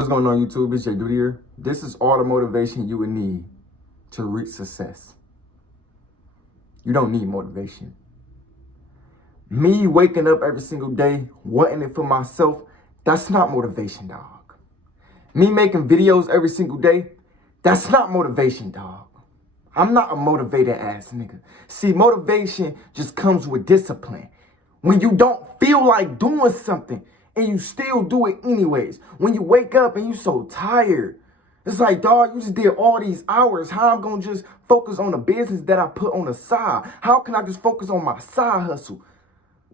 What's going on YouTube? It's Jayyduty here. This is all the motivation you would need to reach success. You don't need motivation. Me waking up every single day, wanting it for myself, that's not motivation, dog. Me making videos every single day, that's not motivation, dog. I'm not a motivated ass nigga. See, motivation just comes with discipline. When you don't feel like doing something, and you still do it anyways. When you wake up and you so tired, it's like, dog, you just did all these hours. How I'm gonna just focus on the business that I put on the side? How can I just focus on my side hustle?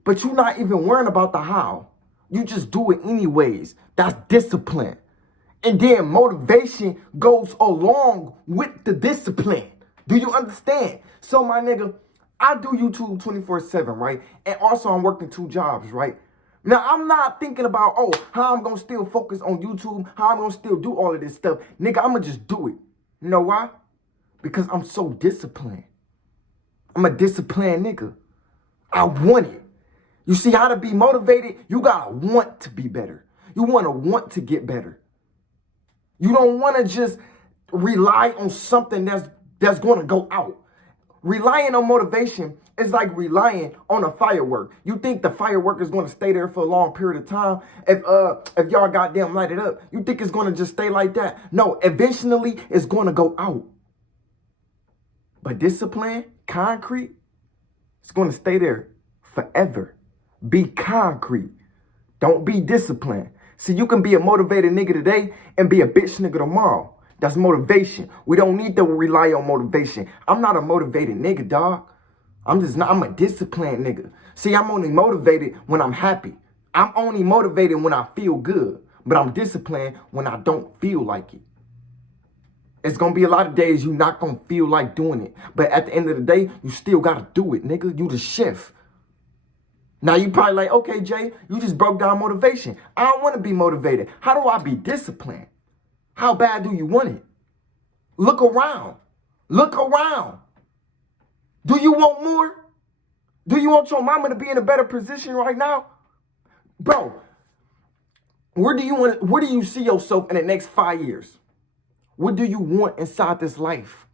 But you're not even worrying about the how. You just do it anyways. That's discipline. And then motivation goes along with the discipline. Do you understand? So my nigga, I do YouTube 24/7, right? And also I'm working 2 jobs, right? Now, I'm not thinking about, how I'm going to still focus on YouTube, how I'm going to still do all of this stuff. Nigga, I'm going to just do it. You know why? Because I'm so disciplined. I'm a disciplined nigga. I want it. You see how to be motivated? You got to want to be better. You want to get better. You don't want to just rely on something that's going to go out. Relying on motivation is like relying on a firework. You think the firework is going to stay there for a long period of time? If y'all goddamn light it up, you think it's going to just stay like that? No, eventually it's going to go out. But discipline, concrete, it's going to stay there forever. Be concrete. Don't be disciplined. See, you can be a motivated nigga today and be a bitch nigga tomorrow. That's motivation. We don't need to rely on motivation. I'm not a motivated nigga, dog. I'm a disciplined nigga. See, I'm only motivated when I'm happy. I'm only motivated when I feel good. But I'm disciplined when I don't feel like it. It's going to be a lot of days you're not going to feel like doing it. But at the end of the day, you still got to do it, nigga. You the chef. Now, you probably like, okay, Jay, you just broke down motivation. I don't want to be motivated. How do I be disciplined? How bad do you want it? Look around. Look around. Do you want more? Do you want your mama to be in a better position right now? Bro, where do you see yourself in the next 5 years? What do you want inside this life?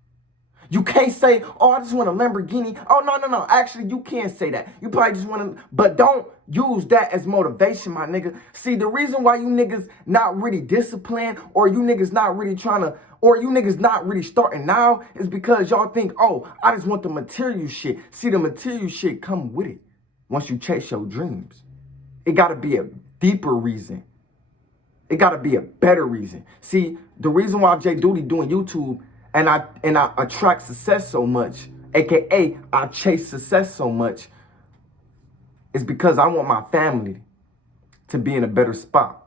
You can't say, I just want a Lamborghini. Oh, no. Actually, you can't say that. You probably just want to, but don't use that as motivation, my nigga. See, the reason why you niggas not really disciplined or you niggas not really starting now is because y'all think, I just want the material shit. See, the material shit come with it once you chase your dreams. It got to be a deeper reason. It got to be a better reason. See, the reason why Jayyduty doing YouTube and I attract success so much, aka I chase success so much, is because I want my family to be in a better spot.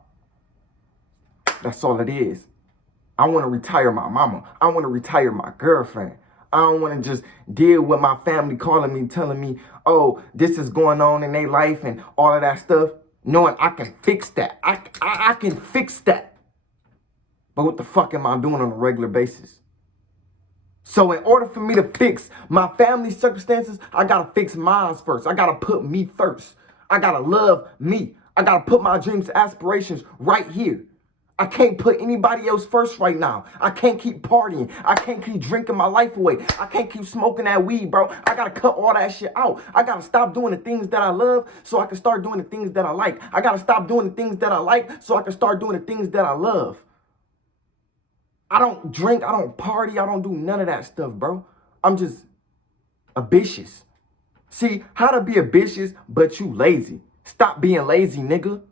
That's all it is. I want to retire my mama. I want to retire my girlfriend. I don't want to just deal with my family calling me, telling me, this is going on in their life and all of that stuff, knowing I can fix that. I can fix that. But what the fuck am I doing on a regular basis? So in order for me to fix my family circumstances, I got to fix mine first. I got to put me first. I got to love me. I got to put my dreams and aspirations right here. I can't put anybody else first right now. I can't keep partying. I can't keep drinking my life away. I can't keep smoking that weed, bro. I got to cut all that shit out. I got to stop doing the things that I love so I can start doing the things that I like. I got to stop doing the things that I like so I can start doing the things that I love. I don't drink, I don't party, I don't do none of that stuff, bro. I'm just ambitious. See, how to be ambitious, but you lazy. Stop being lazy, nigga.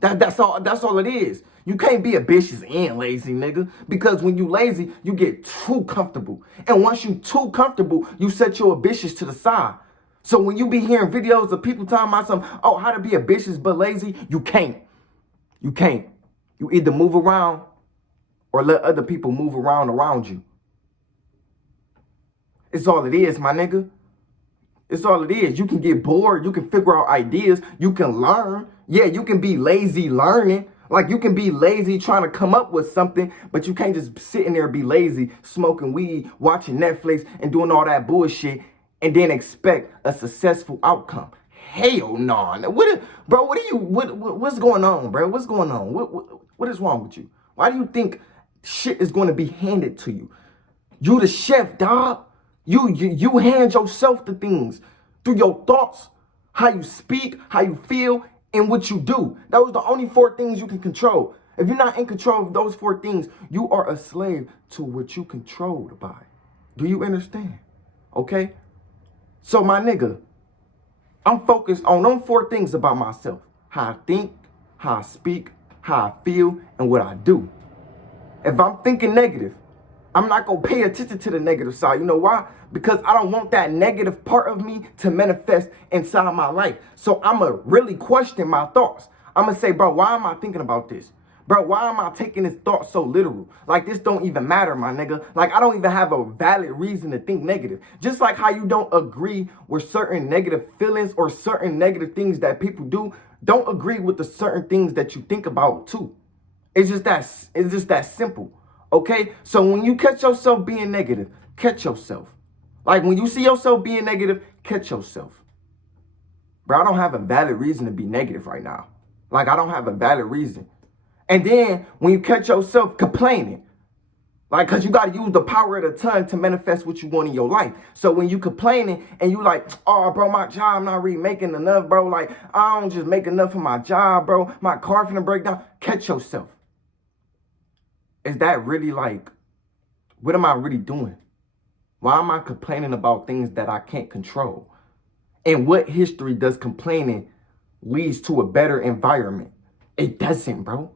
That's all it is. You can't be ambitious and lazy, nigga. Because when you lazy, you get too comfortable. And once you too comfortable, you set your ambitious to the side. So when you be hearing videos of people talking about something, how to be ambitious but lazy, you can't. You can't. You either move around or let other people move around you. It's all it is, my nigga. It's all it is. You can get bored. You can figure out ideas. You can learn. Yeah, you can be lazy learning. Like, you can be lazy trying to come up with something, but you can't just sit in there and be lazy, smoking weed, watching Netflix, and doing all that bullshit, and then expect a successful outcome. Hell no. What's going on, bro? What's going on? What is wrong with you? Why do you think shit is going to be handed to you? You the chef, dog. You hand yourself to things through your thoughts, how you speak, how you feel, and what you do. Those are the only 4 things you can control. If you're not in control of those 4 things, you are a slave to what you controlled by. Do you understand? Okay? So my nigga, I'm focused on them 4 things about myself. How I think, how I speak, how I feel, and what I do. If I'm thinking negative, I'm not going to pay attention to the negative side. You know why? Because I don't want that negative part of me to manifest inside my life. So I'm going to really question my thoughts. I'm going to say, bro, why am I thinking about this? Bro, why am I taking this thought so literal? Like, this don't even matter, my nigga. Like, I don't even have a valid reason to think negative. Just like how you don't agree with certain negative feelings or certain negative things that people do, don't agree with the certain things that you think about too. It's just that simple. Okay? So when you catch yourself being negative, catch yourself. Like, when you see yourself being negative, catch yourself. Bro, I don't have a valid reason to be negative right now. Like, I don't have a valid reason. And then when you catch yourself complaining, like, because you got to use the power of the tongue to manifest what you want in your life. So when you complaining and you like, oh, bro, my job not really making enough, bro. Like, I don't just make enough for my job, bro. My car finna break down. Catch yourself. Is that really like, what am I really doing? Why am I complaining about things that I can't control? And what history does complaining leads to a better environment? It doesn't, bro.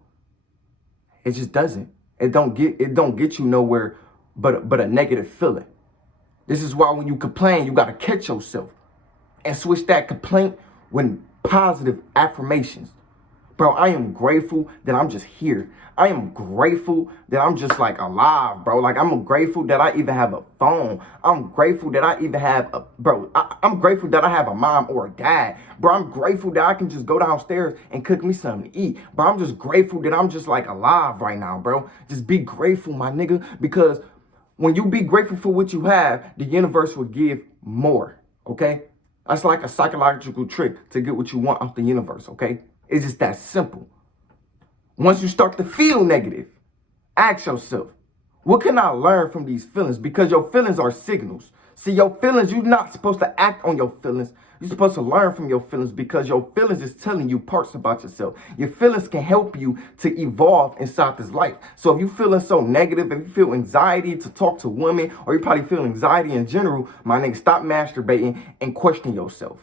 It just doesn't. It don't get you nowhere but a negative feeling. This is why when you complain, you gotta catch yourself and switch that complaint with positive affirmations. Bro, I am grateful that I'm just here. I am grateful that I'm just like alive, bro. Like, I'm grateful that I even have a phone. I'm grateful that I even have I'm grateful that I have a mom or a dad. Bro, I'm grateful that I can just go downstairs and cook me something to eat. Bro, I'm just grateful that I'm just like alive right now, bro. Just be grateful, my nigga, because when you be grateful for what you have, the universe will give more, okay? That's like a psychological trick to get what you want off the universe, okay? It's just that simple. Once you start to feel negative, ask yourself, what can I learn from these feelings? Because your feelings are signals. See, your feelings, you're not supposed to act on your feelings. You're supposed to learn from your feelings because your feelings is telling you parts about yourself. Your feelings can help you to evolve inside this life. So if you're feeling so negative, if you feel anxiety to talk to women, or you probably feel anxiety in general, my nigga, stop masturbating and question yourself.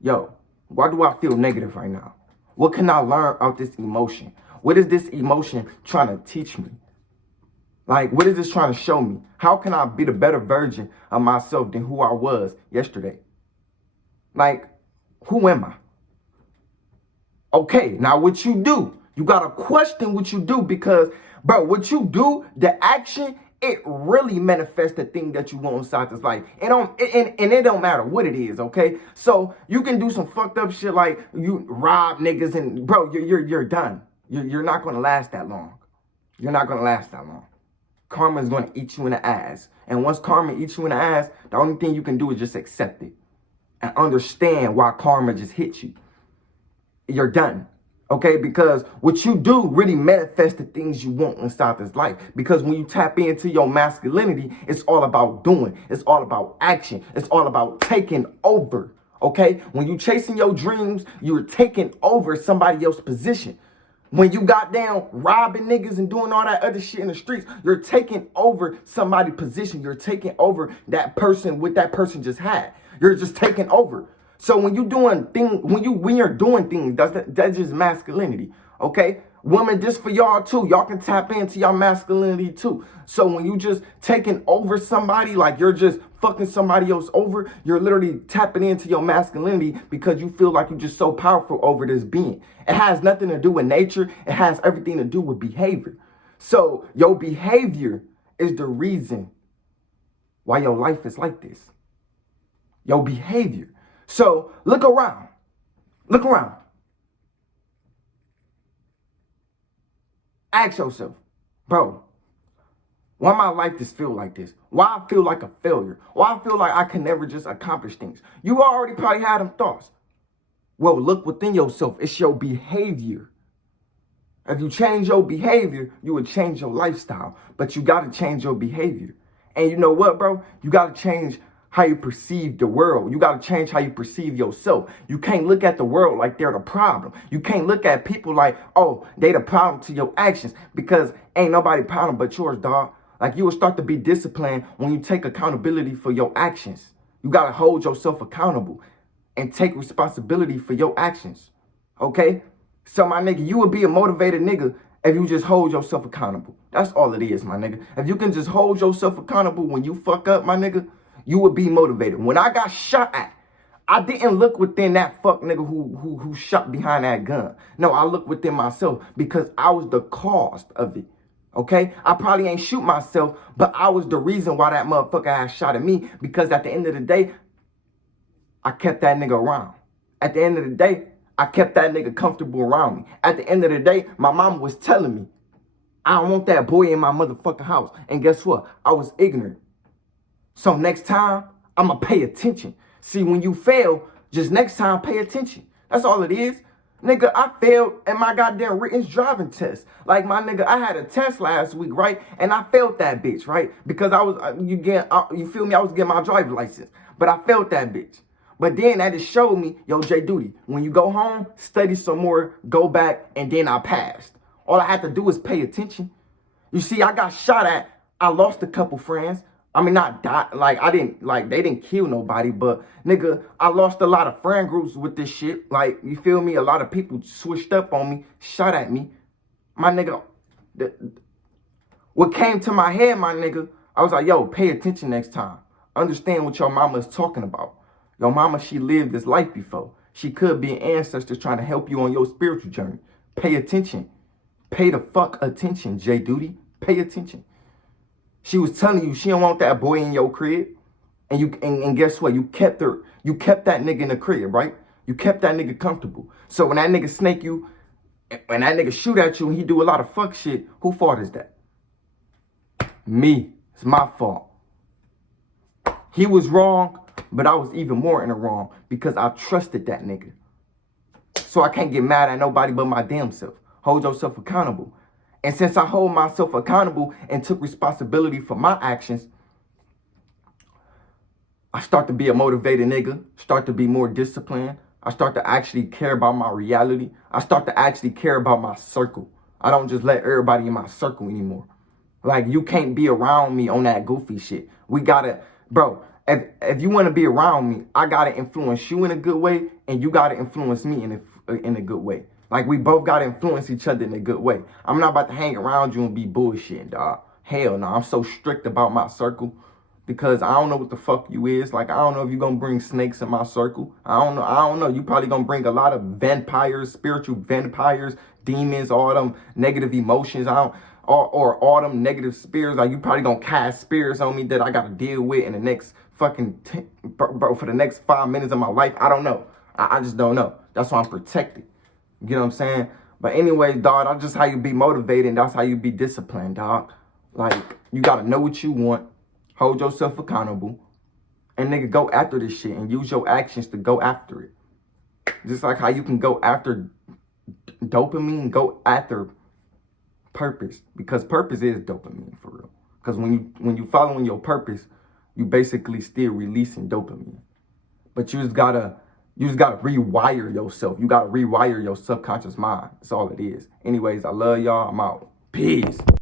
Yo, why do I feel negative right now? What can I learn out this emotion? What is this emotion trying to teach me? Like, what is this trying to show me? How can I be the better version of myself than who I was yesterday? Like, who am I? Okay, now what you do, you got to question what you do because, bro, what you do, the action, it really manifests the thing that you want inside this life. And it don't matter what it is, okay? So you can do some fucked up shit like you rob niggas and, bro, you're done. You're not going to last that long. You're not going to last that long. Karma is going to eat you in the ass. And once karma eats you in the ass, the only thing you can do is just accept it and understand why karma just hit you. You're done. Okay, because what you do really manifests the things you want inside this life. Because when you tap into your masculinity, it's all about doing. It's all about action. It's all about taking over. Okay, when you chasing your dreams, you're taking over somebody else's position. When you got down robbing niggas and doing all that other shit in the streets, you're taking over somebody's position. You're taking over that person, what that person just had. You're just taking over. So when you're doing things, when you're doing things, that's just masculinity, okay? Women, this for y'all too. Y'all can tap into your masculinity too. So when you just taking over somebody, like you're just fucking somebody else over, you're literally tapping into your masculinity because you feel like you're just so powerful over this being. It has nothing to do with nature. It has everything to do with behavior. So your behavior is the reason why your life is like this. Your behavior. So look around. Look around. Ask yourself, bro, why my life just feel like this? Why I feel like a failure? Why I feel like I can never just accomplish things? You already probably had them thoughts. Well, look within yourself. It's your behavior. If you change your behavior, you would change your lifestyle. But you got to change your behavior. And you know what, bro? You got to change how you perceive the world. You got to change how you perceive yourself. You can't look at the world like they're the problem. You can't look at people like, oh, they the problem to your actions, because ain't nobody problem but yours, dog. Like, you will start to be disciplined when you take accountability for your actions. You got to hold yourself accountable and take responsibility for your actions. Okay? So, my nigga, you would be a motivated nigga if you just hold yourself accountable. That's all it is, my nigga. If you can just hold yourself accountable when you fuck up, my nigga, you would be motivated. When I got shot at, I didn't look within that fuck nigga who shot behind that gun. No, I looked within myself because I was the cause of it. Okay? I probably ain't shoot myself, but I was the reason why that motherfucker had shot at me, because at the end of the day, I kept that nigga around. At the end of the day, I kept that nigga comfortable around me. At the end of the day, my mama was telling me, I don't want that boy in my motherfucking house. And guess what? I was ignorant. So next time, I'ma pay attention. See, when you fail, just next time, pay attention. That's all it is. Nigga, I failed in my goddamn written driving test. Like, my nigga, I had a test last week, right? And I failed that bitch, right? Because I was, you feel me? I was getting my driver's license. But I failed that bitch. But then that just showed me, yo, Jayyduty, when you go home, study some more, go back, and then I passed. All I had to do is pay attention. You see, I got shot at. I lost a couple friends. I mean, not die, like, they didn't kill nobody, but, nigga, I lost a lot of friend groups with this shit. Like, you feel me? A lot of people switched up on me, shot at me. My nigga, what came to my head, my nigga, I was like, yo, pay attention next time. Understand what your mama is talking about. Your mama, she lived this life before. She could be an ancestor trying to help you on your spiritual journey. Pay attention. Pay the fuck attention, Jayyduty. Pay attention. She was telling you she don't want that boy in your crib. And guess what? You kept that nigga in the crib, right? You kept that nigga comfortable. So when that nigga snake you, when that nigga shoot at you and he do a lot of fuck shit, who fault is that? Me. It's my fault. He was wrong, but I was even more in the wrong because I trusted that nigga. So I can't get mad at nobody but my damn self. Hold yourself accountable. And since I hold myself accountable and took responsibility for my actions, I start to be a motivated nigga, start to be more disciplined. I start to actually care about my reality. I start to actually care about my circle. I don't just let everybody in my circle anymore. Like, you can't be around me on that goofy shit. We gotta, bro, if you want to be around me, I gotta influence you in a good way, and you gotta influence me in a good way. Like, we both got to influence each other in a good way. I'm not about to hang around you and be bullshitting, dog. Hell no. I'm so strict about my circle because I don't know what the fuck you is. Like, I don't know if you're going to bring snakes in my circle. I don't know. You probably going to bring a lot of vampires, spiritual vampires, demons, all them negative emotions. Or all them negative spirits. Like, you probably going to cast spirits on me that I got to deal with in the next fucking, bro, for the next 5 minutes of my life. I don't know. I just don't know. That's why I'm protected. You know what I'm saying? But anyway, dog, that's just how you be motivated, and that's how you be disciplined, dog. Like, you got to know what you want, hold yourself accountable, and nigga, go after this shit and use your actions to go after it. Just like how you can go after dopamine, go after purpose, because purpose is dopamine for real. Because when you following your purpose, you basically still releasing dopamine. But you just gotta rewire yourself. You gotta rewire your subconscious mind. That's all it is. Anyways, I love y'all. I'm out. Peace.